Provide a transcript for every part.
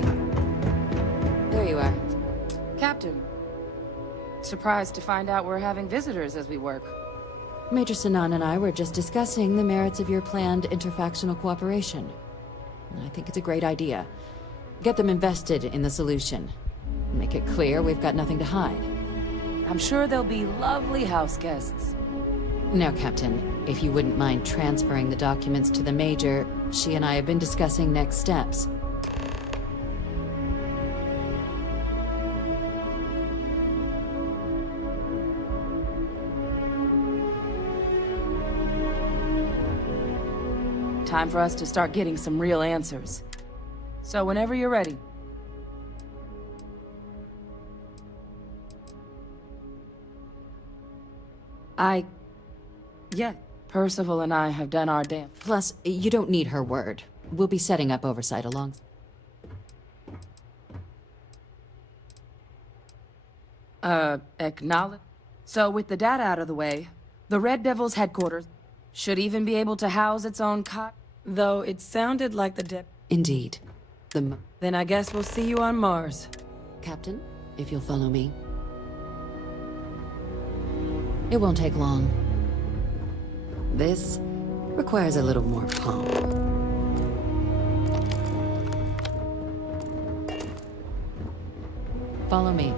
ready? There you are. Captain. Surprised to find out we're having visitors as we work. Major Sinan and I were just discussing the merits of your planned interfactional cooperation. I think it's a great idea. Get them invested in the solution. Make it clear we've got nothing to hide. I'm sure they'll be lovely house guests. Now, Captain, if you wouldn't mind transferring the documents to the Major, she and I have been discussing next steps. Time for us to start getting some real answers. So whenever you're ready. Yeah, Percival and I have done our damn. Plus, you don't need her word. We'll be setting up oversight along. Acknowledge. So with the data out of the way, the Red Devil's headquarters should even be able to house its own cot. Though it sounded like the Indeed. Then I guess we'll see you on Mars. Captain, if you'll follow me. It won't take long. This requires a little more pomp. Follow me.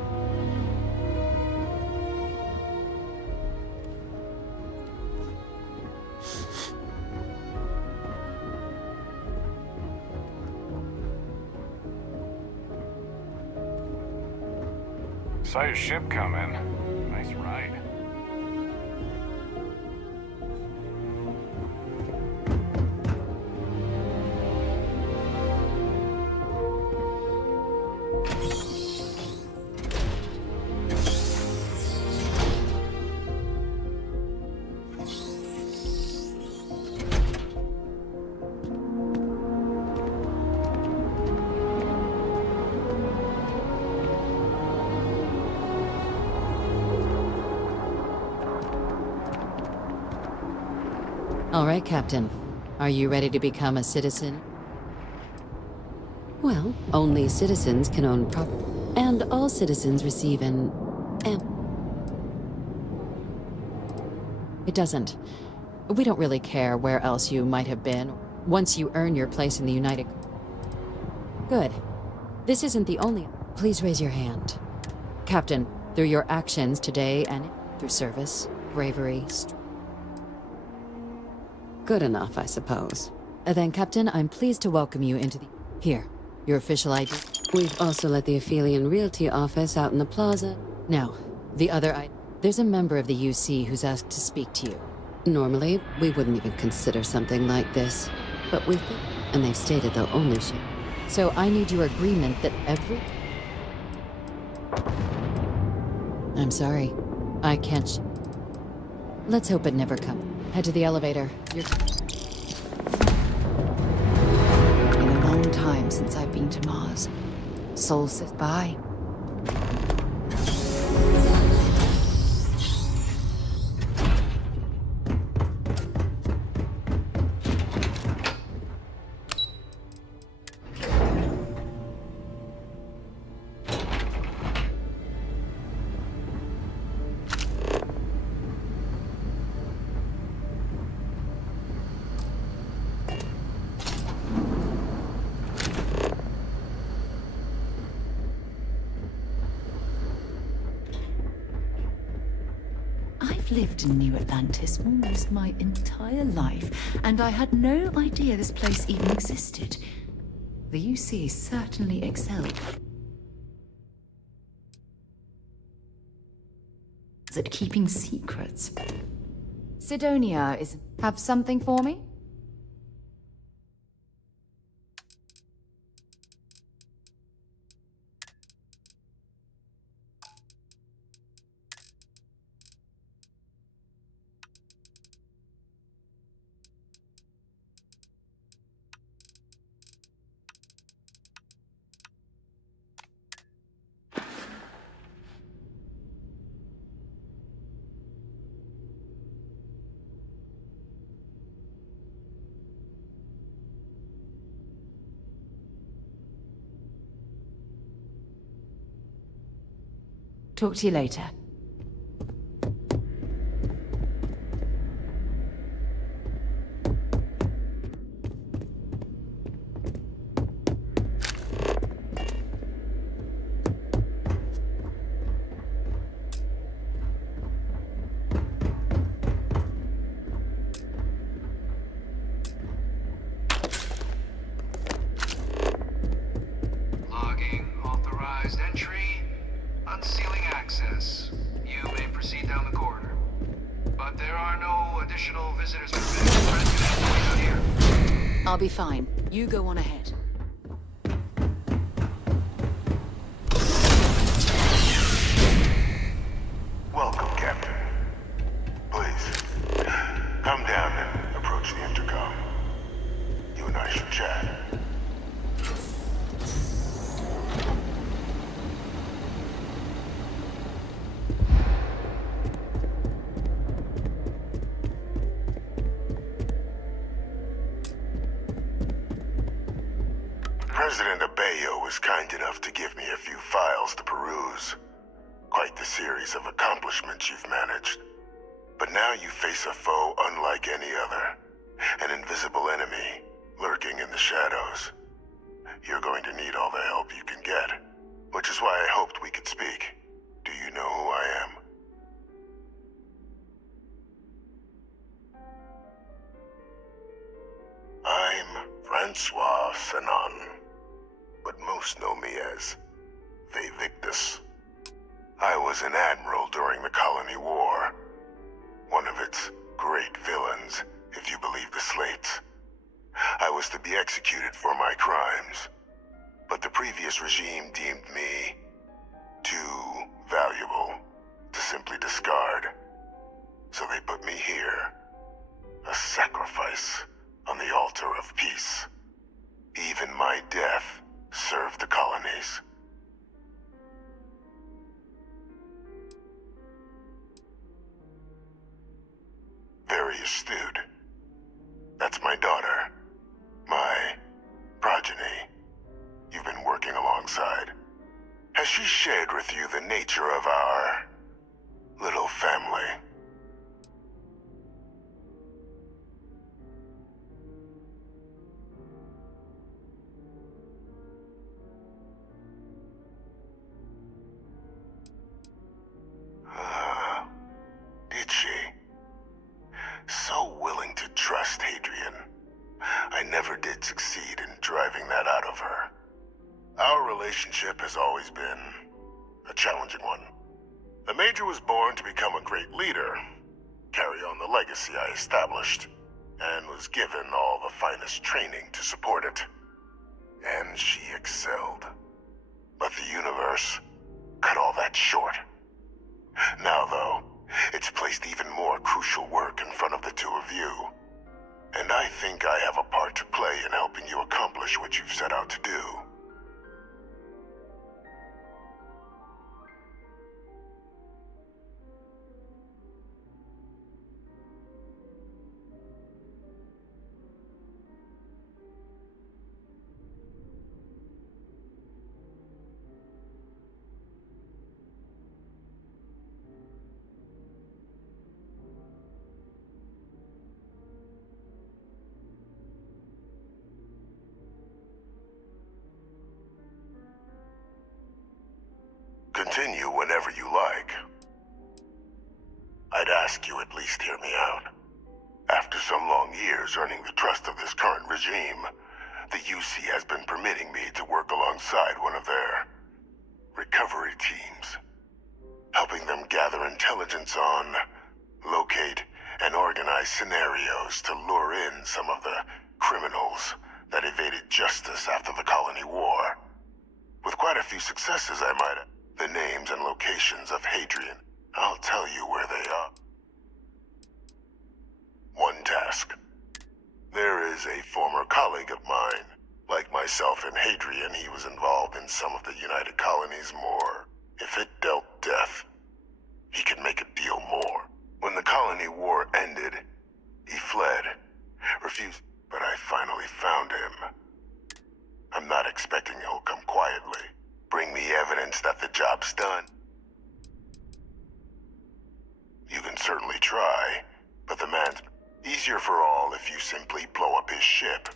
Saw your ship come in. Nice ride. All right, Captain. Are you ready to become a citizen? Well, only citizens can own property, and all citizens receive an It doesn't. We don't really care where else you might have been, once you earn your place in the United... Good. This isn't the only... Please raise your hand. Captain, through your actions today and through service, bravery, Good enough, I suppose. Then, Captain, I'm pleased to welcome you into the... Here, your official ID. We've also let the Aphelion Realty office out in the plaza. Now, the other ID. There's a member of the UC who's asked to speak to you. Normally, we wouldn't even consider something like this. But with it, and they've stated they'll only ship. So I need your agreement that every... I'm sorry. I can't Let's hope it never comes. Head to the elevator. You're... Been a long time since I've been to Mars. Sol says bye. I've lived in New Atlantis almost my entire life, and I had no idea this place even existed. The UC certainly excelled at keeping secrets. Sidonia have something for me? Talk to you later. Logging authorized entry. Unsealing access. You may proceed down the corridor. But there are no additional visitors permitted. Residents out here. I'll be fine. You go on ahead. Welcome, Captain. Please, come down and approach the intercom. You and I should chat. President Abeyo was kind enough to give me a few files to peruse. Quite the series of accomplishments you've managed. But now you face a foe unlike any other. An invisible enemy, lurking in the shadows. You're going to need all the help you can get. Which is why I hoped we could speak. Do you know who I am? I'm Francois Sanon. But most know me as Victus. I was an admiral during the Colony War. One of its great villains, if you believe the slates. I was to be executed for my crimes. But the previous regime deemed me too valuable to simply discard. So they put me here. A sacrifice on the altar of peace. Even my death served the colonies. Very astute. That's my daughter. My progeny. You've been working alongside. Has she shared with you the nature of our little family? Did she? So willing to trust Hadrian. I never did succeed in driving that out of her. Our relationship has always been a challenging one. The Major was born to become a great leader, carry on the legacy I established, and was given all the finest training to support it. And she excelled. But the universe cut all that short. Now, though, it's placed even more crucial work in front of the two of you. And I think I have a part to play in helping you accomplish what you've set out to do. Continue whenever you like. I'd ask you at least hear me out. After some long years earning the trust of this current regime, the UC has been permitting me to work alongside one of their recovery teams, helping them gather intelligence on, locate, and organize scenarios to lure in some of the criminals that evaded justice after the Colony War. With quite a few successes, I might add. The names and locations of Hadrian. I'll tell you where they are. One task. There is a former colleague of mine. Like myself and Hadrian, he was involved in some of the United Colonies' more. If it dealt death, he could make a deal more. When the Colony War ended, he fled. Refused, but I finally found him. I'm not expecting he'll come quietly. Bring me evidence that the job's done. certainly try, but the man's easier for all if you simply blow up his ship.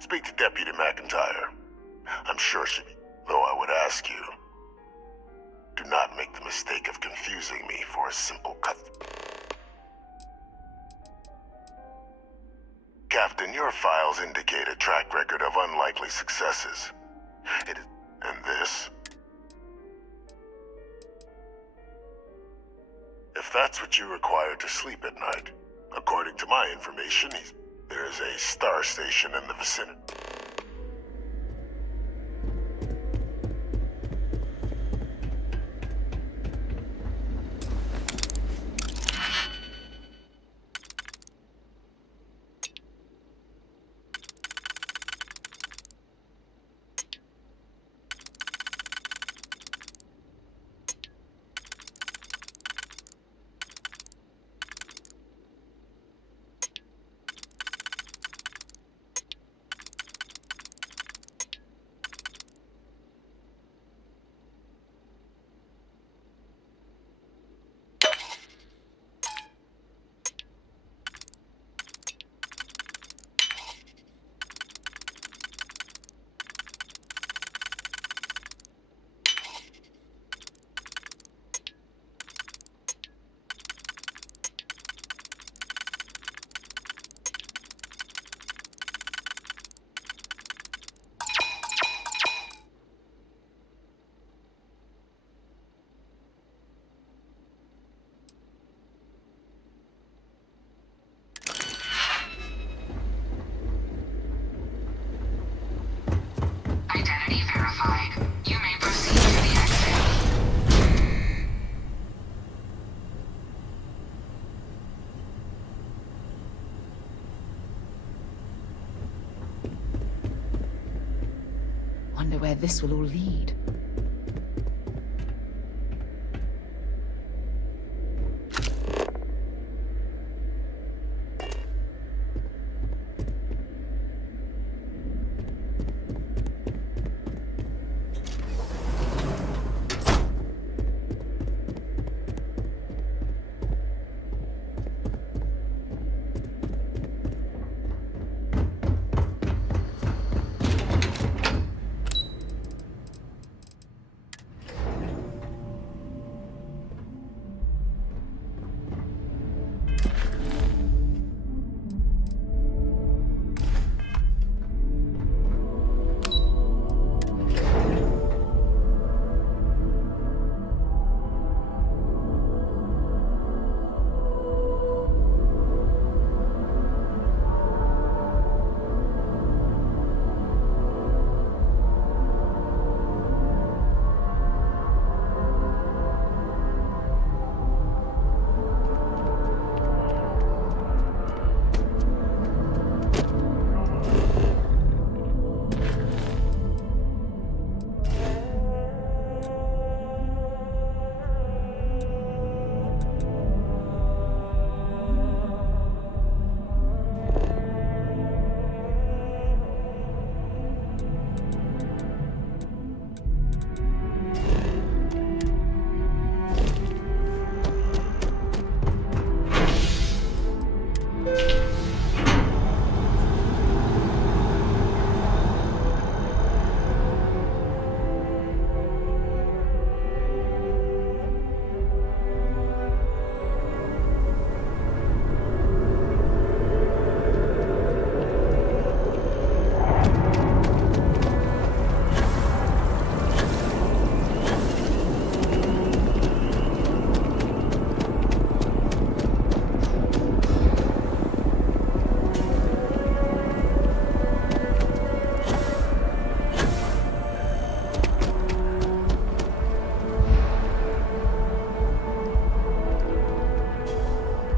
Speak to Deputy McIntyre. I'm sure she... Though I would ask you, do not make the mistake of confusing me for a simple cut. Captain, your files indicate a track record of unlikely successes. It is... And this? If that's what you require to sleep at night, according to my information, there is a star station in the vicinity. Identity verified. You may proceed to the exit. Wonder where this will all lead.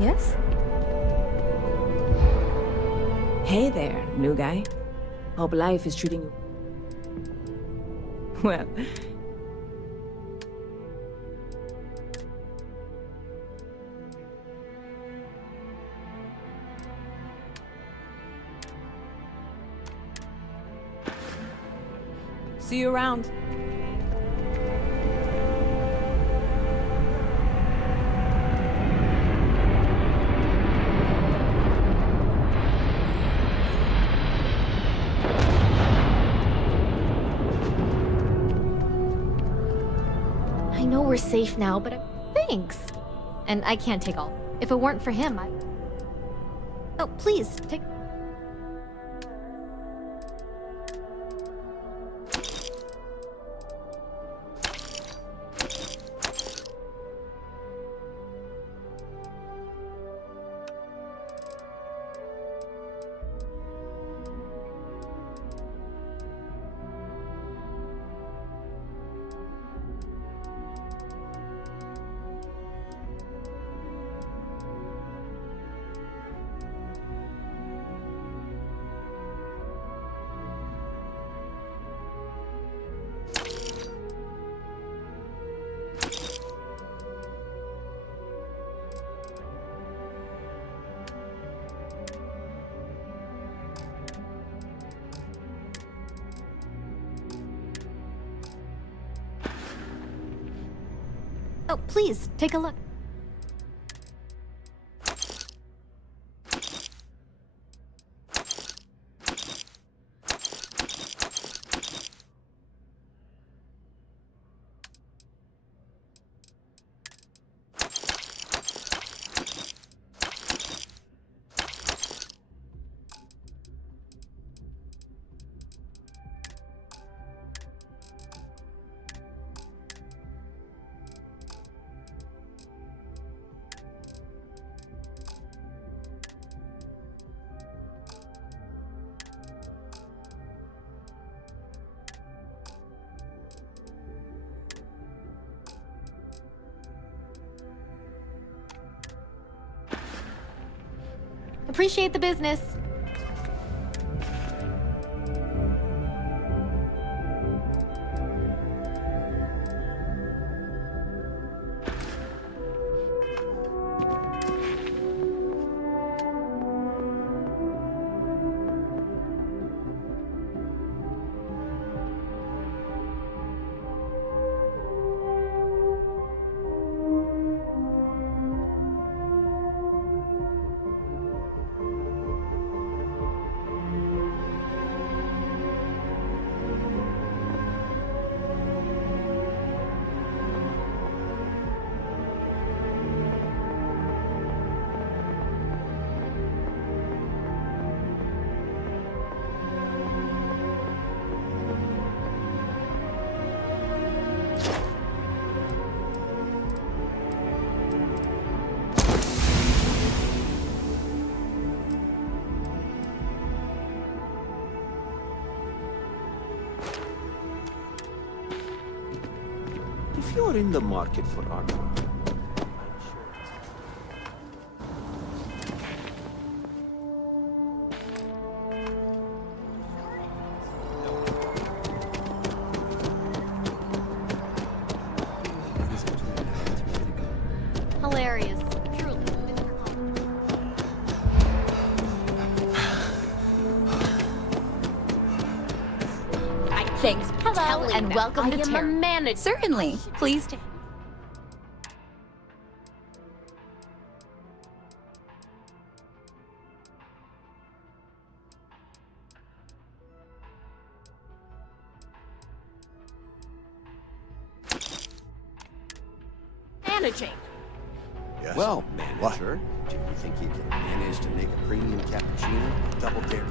Yes? Hey there, new guy. Hope life is treating you... Well... See you around. we're safe now, but thanks. And I can't take all. If it weren't for him, I... Oh, please, take... Oh, please, take a look. Appreciate the business. If you're in the market for armor, Hilarious. Truly. Thanks. Hello, and welcome to am a manager. Certainly. Please. Managing. yes. Well, manager, do you think you can manage to make a premium cappuccino double dairy?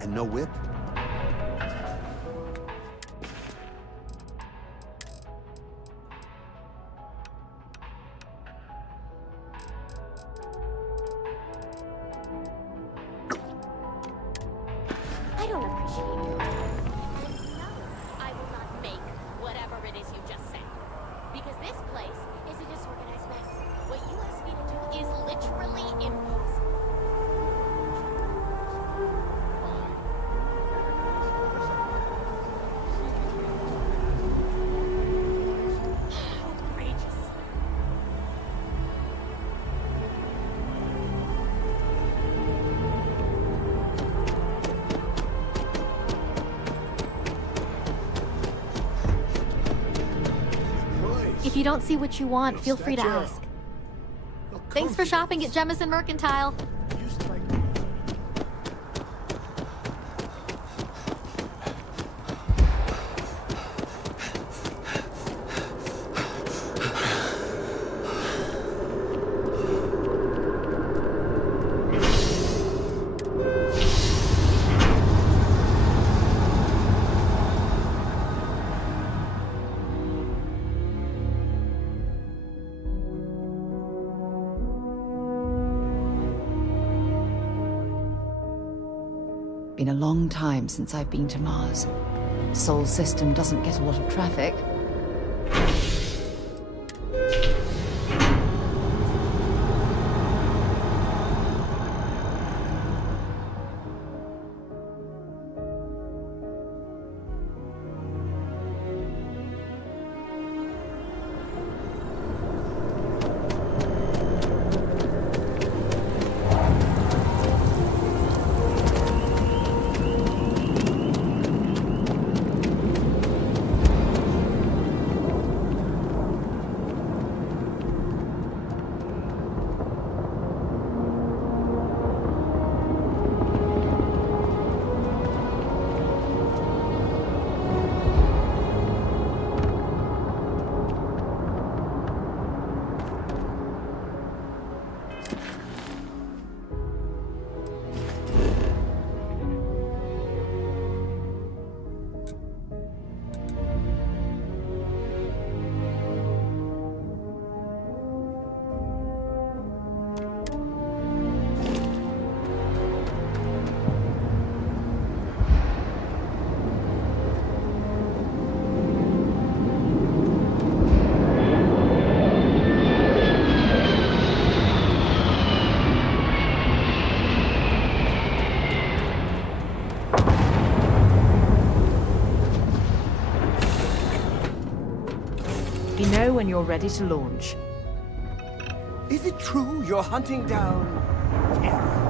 And no whip? I don't appreciate it. I will not make whatever it is you just said. Because this place is a disorganized mess. What you asked me to do is literally impossible. Outrageous. If you don't see what you want, feel free to ask. Thanks for shopping at Jemison Mercantile. Been a long time since I've been to Mars. Sol system doesn't get a lot of traffic. You know when you're ready to launch. Is it true you're hunting down terror?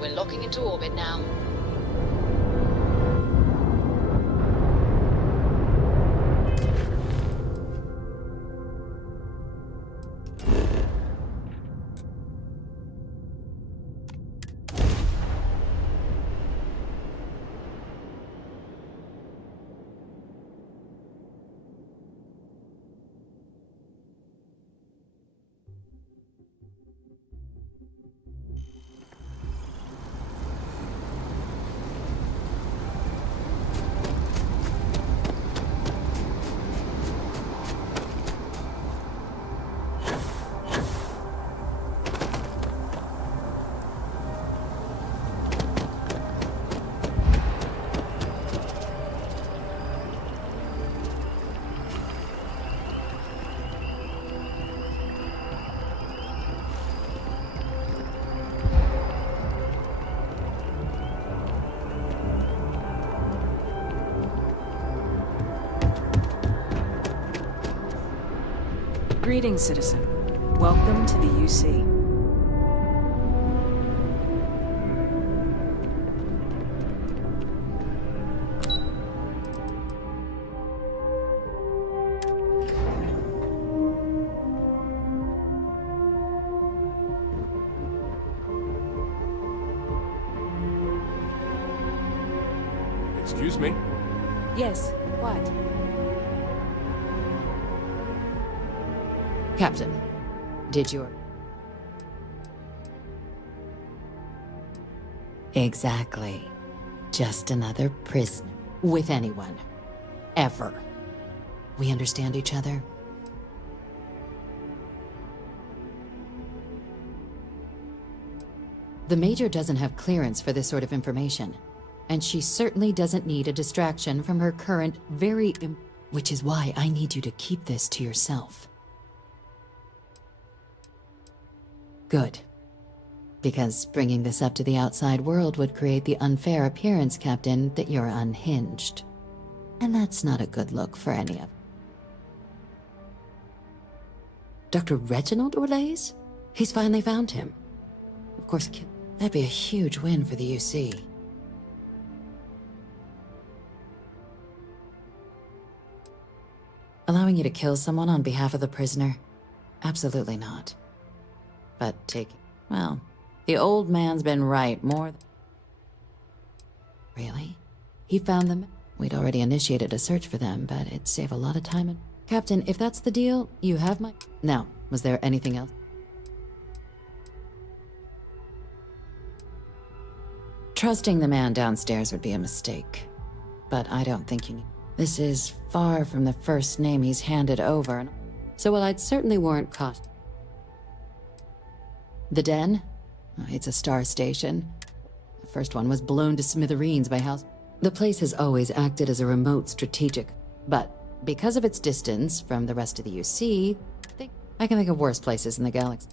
We're locking into orbit now. Greetings, citizen. Welcome to the UC. Excuse me? Yes, what? Captain, did you... Exactly. Just another prisoner. With anyone. Ever. We understand each other? The Major doesn't have clearance for this sort of information, and she certainly doesn't need a distraction from her current which is why I need you to keep this to yourself. Good. Because bringing this up to the outside world would create the unfair appearance, Captain, that you're unhinged. And that's not a good look for any of... Dr. Reginald Orlaise? He's finally found him. Of course, that'd be a huge win for the UC. Allowing you to kill someone on behalf of the prisoner? Absolutely not. But well, the old man's been right more Really? He found them? We'd already initiated a search for them, but it'd save a lot of time and... Captain, if that's the deal, you have my... Now, was there anything else? Trusting the man downstairs would be a mistake. But I don't think you need... This is far from the first name he's handed over, so while I'd certainly warrant caution... The Den? It's a star station. The first one was blown to smithereens by House... The place has always acted as a remote strategic, but because of its distance from the rest of the UC, I can think of worse places in the galaxy.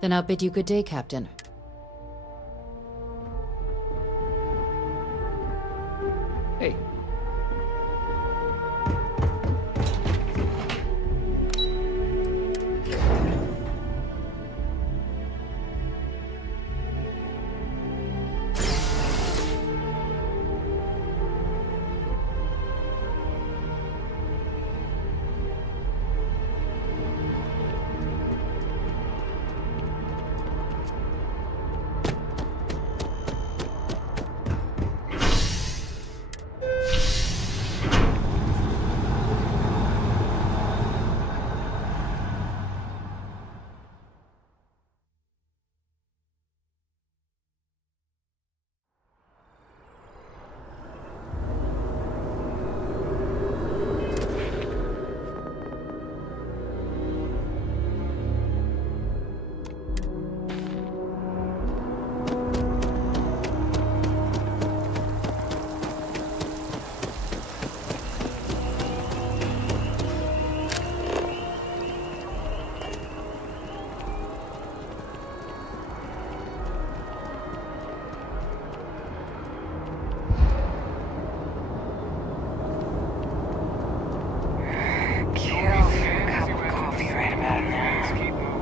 Then I'll bid you good day, Captain. Hey,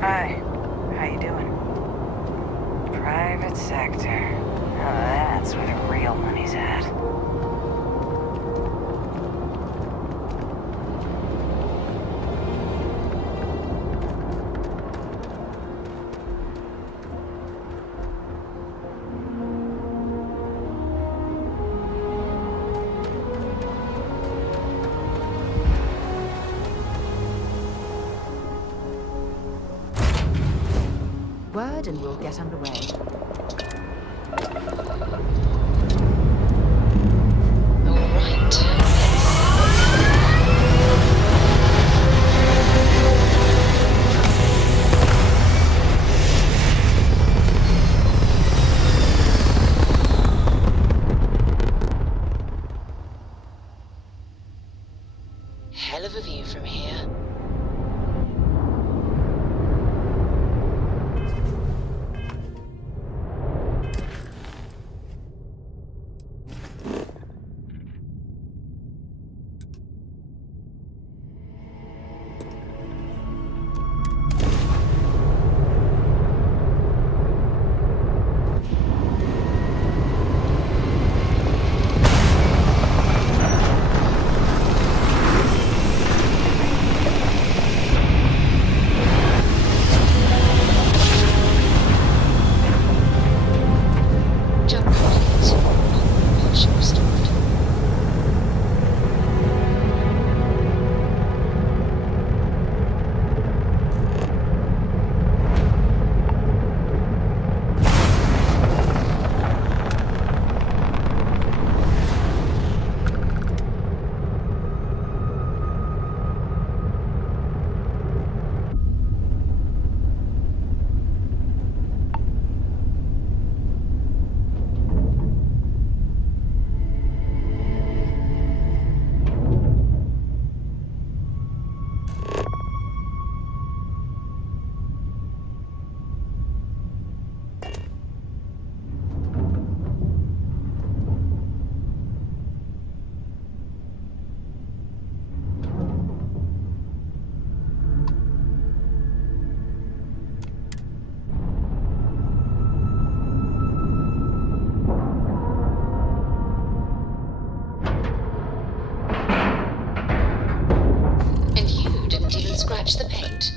Hi, how you doing? Private sector. Now that's where the real money's at. Word and we'll get underway. Hell of a view from here. Scratch the paint.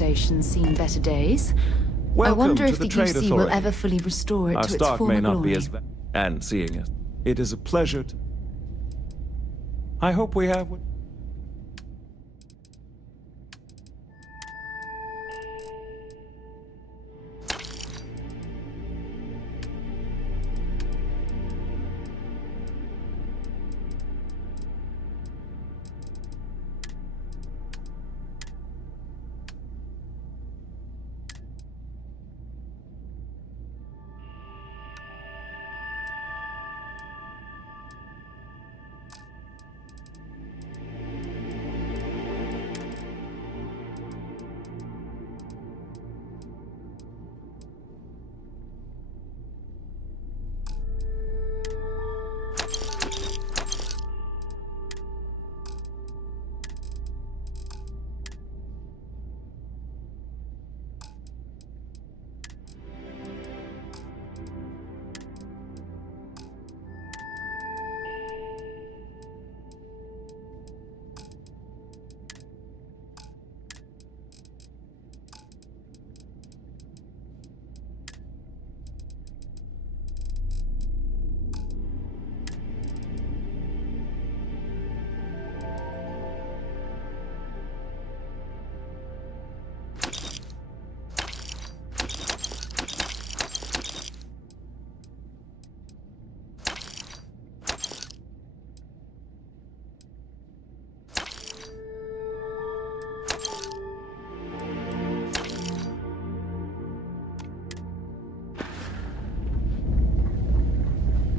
station's seen better days. I Welcome wonder to if the the Trade UC Authority. will ever fully restore it Our to its stock former may not glory. be as and seeing it. It is a pleasure to... I hope we have...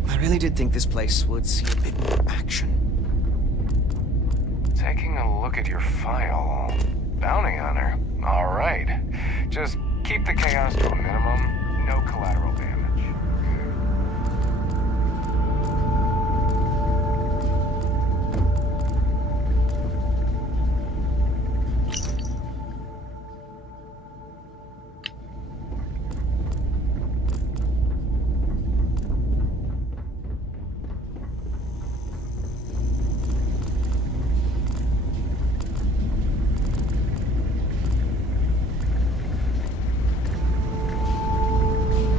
I really did think this place would see a bit more action. Taking a look at your file. Bounty hunter. All right. Just keep the chaos to a minimum. No collateral damage.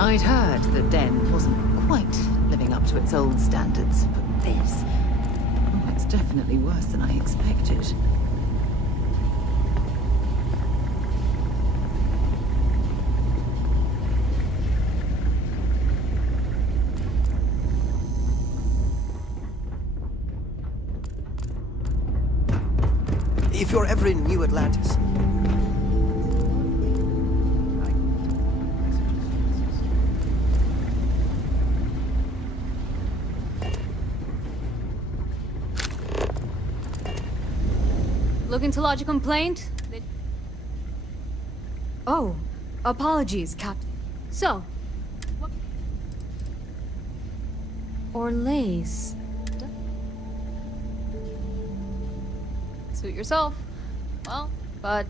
I'd heard the den wasn't quite living up to its old standards, but this... oh, it's definitely worse than I expected. If you're ever in New Atlantis... Looking to lodge a complaint? Oh, apologies, Captain. So, what... or lace. Suit yourself. Well, but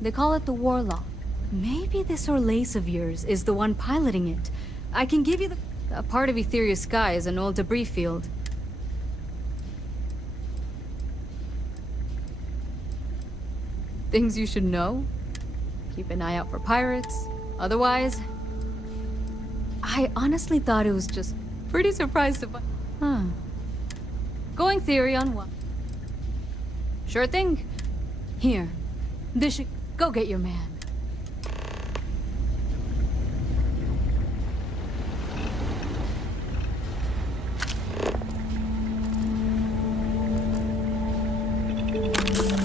they call it the Warlock. Maybe this Orlace of yours is the one piloting it. I can give you the... A part of Etheria's sky is an old debris field. Things you should know? Keep an eye out for pirates. Otherwise... I honestly thought it was just pretty surprised to find... Huh. Going theory on what? Sure thing. Here. This should... Go get your man.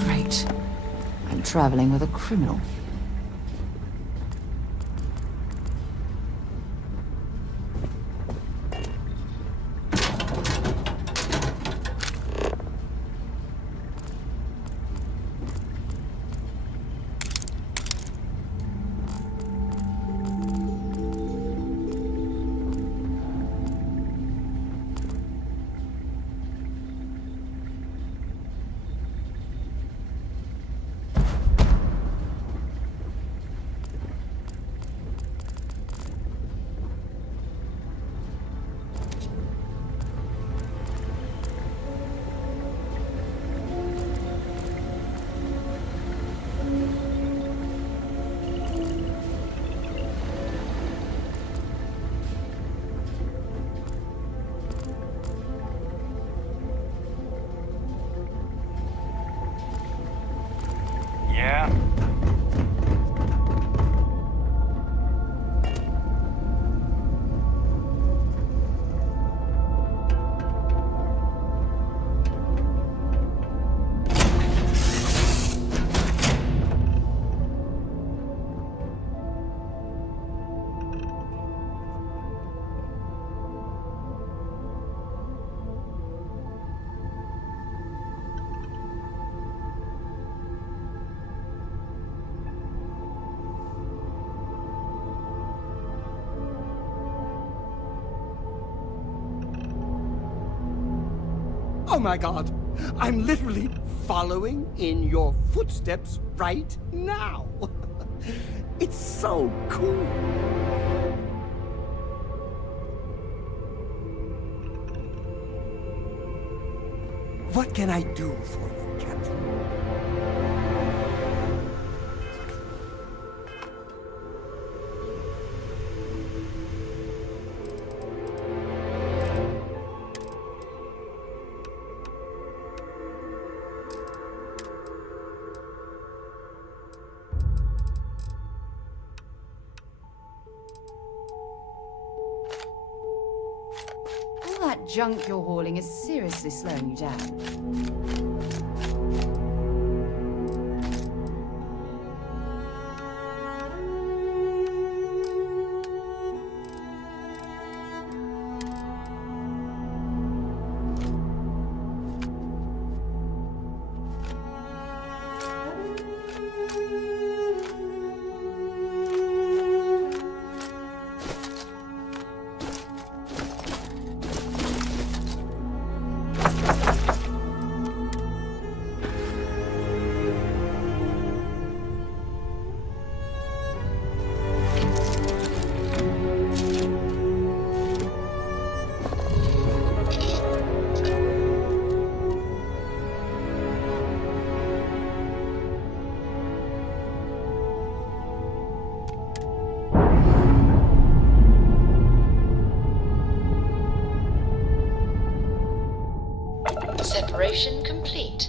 Great. I'm traveling with a criminal. Oh my god, I'm literally following in your footsteps right now. It's so cool. What can I do for you, Captain? All that junk you're hauling is seriously slowing you down. Separation complete.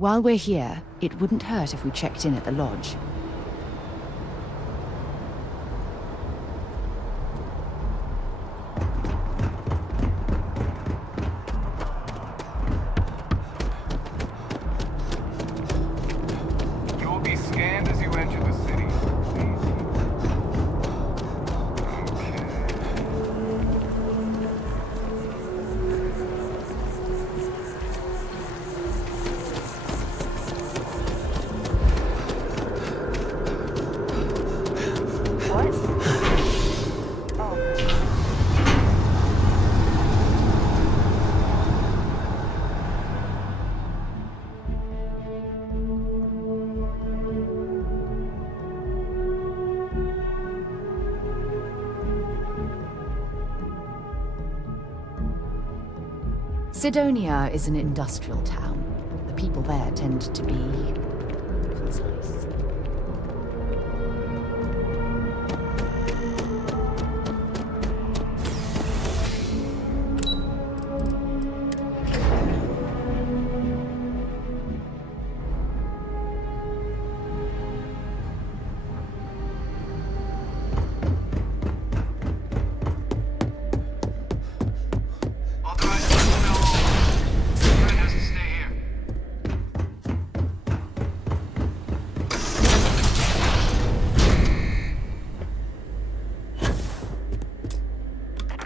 While we're here, it wouldn't hurt if we checked in at the lodge. You'll be scanned as you enter the city. Sidonia is an industrial town. The people there tend to be concise.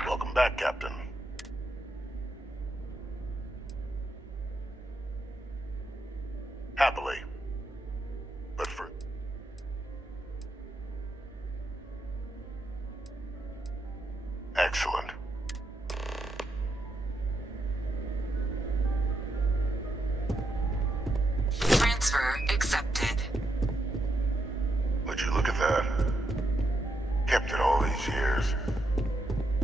Welcome back, Captain. Happily. But for... Excellent. Transfer accepted. Would you look at that? Kept it all these years.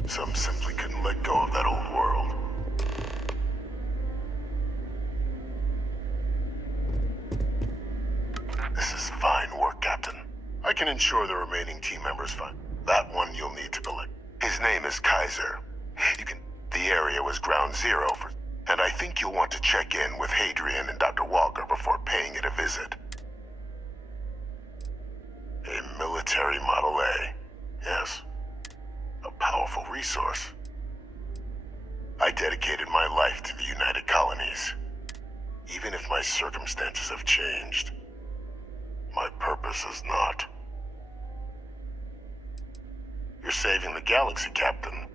Some simply couldn't let go of that old world. This is fine work, Captain. I can ensure the remaining team members find that one you'll need to collect. His name is Kaiser. The area was ground zero for... And I think you'll want to check in with Hadrian and Dr. Walker before paying it a visit. A military Model A. Yes. A powerful resource. I dedicated my life to the United Colonies. Even if my circumstances have changed, my purpose has not. You're saving the galaxy, Captain.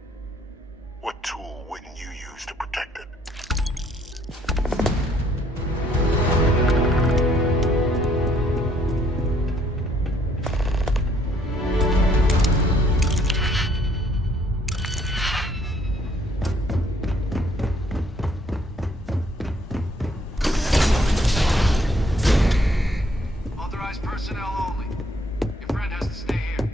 What tool wouldn't you use to protect it? Authorized personnel only. Your friend has to stay here.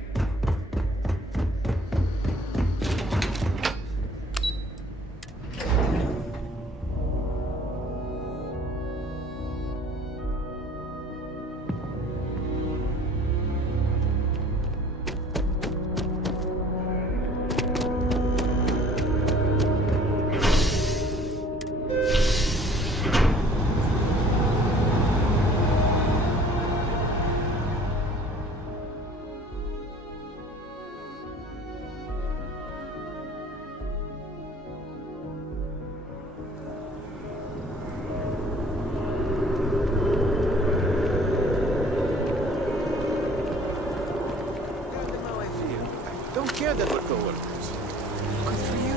Don't care that we're co-workers. Good for you.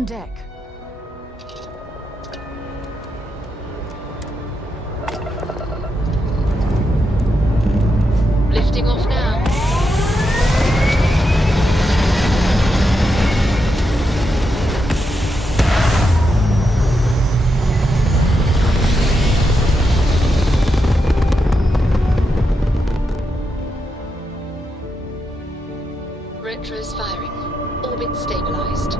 On deck. Lifting off now. Retros firing. Orbit stabilized.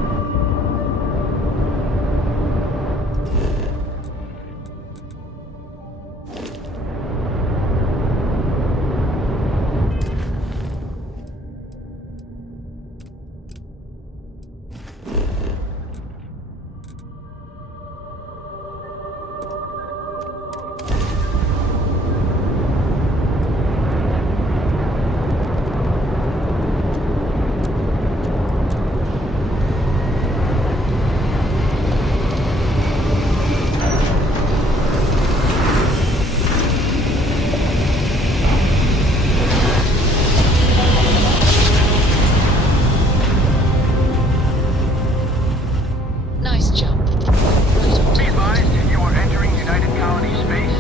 Nice jump. Right on. Be advised, you are entering United Colony space.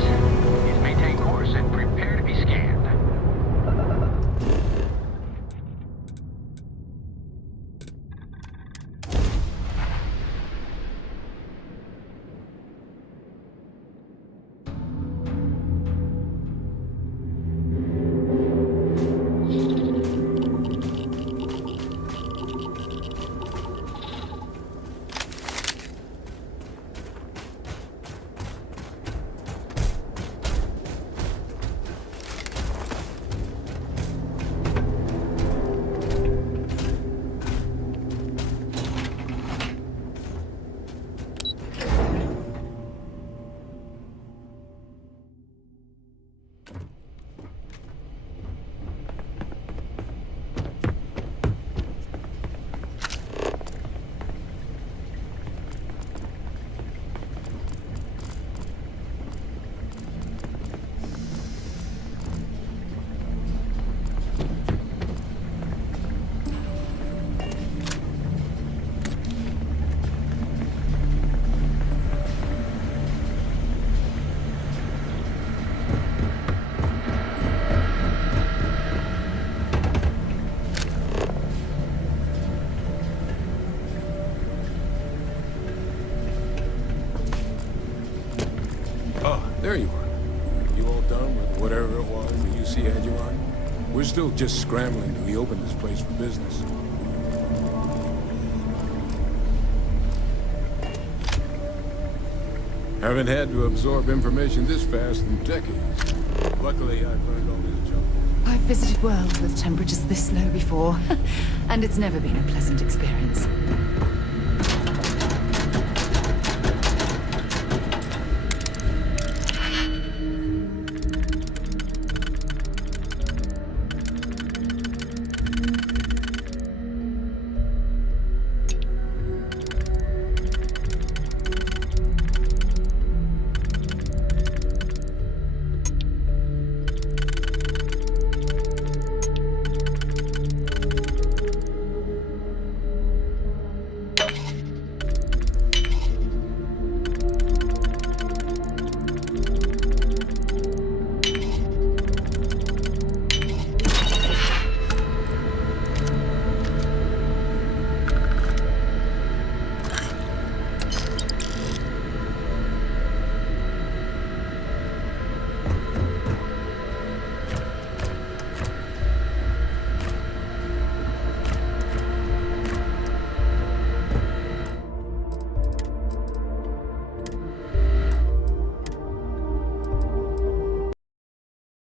Please maintain course and prepare to be scanned. There you are. You all done with whatever it was the UC had you on? We're still just scrambling to reopen this place for business. Haven't had to absorb information this fast in decades. Luckily, I've learned all this junk. I've visited worlds with temperatures this low before, and it's never been a pleasant experience.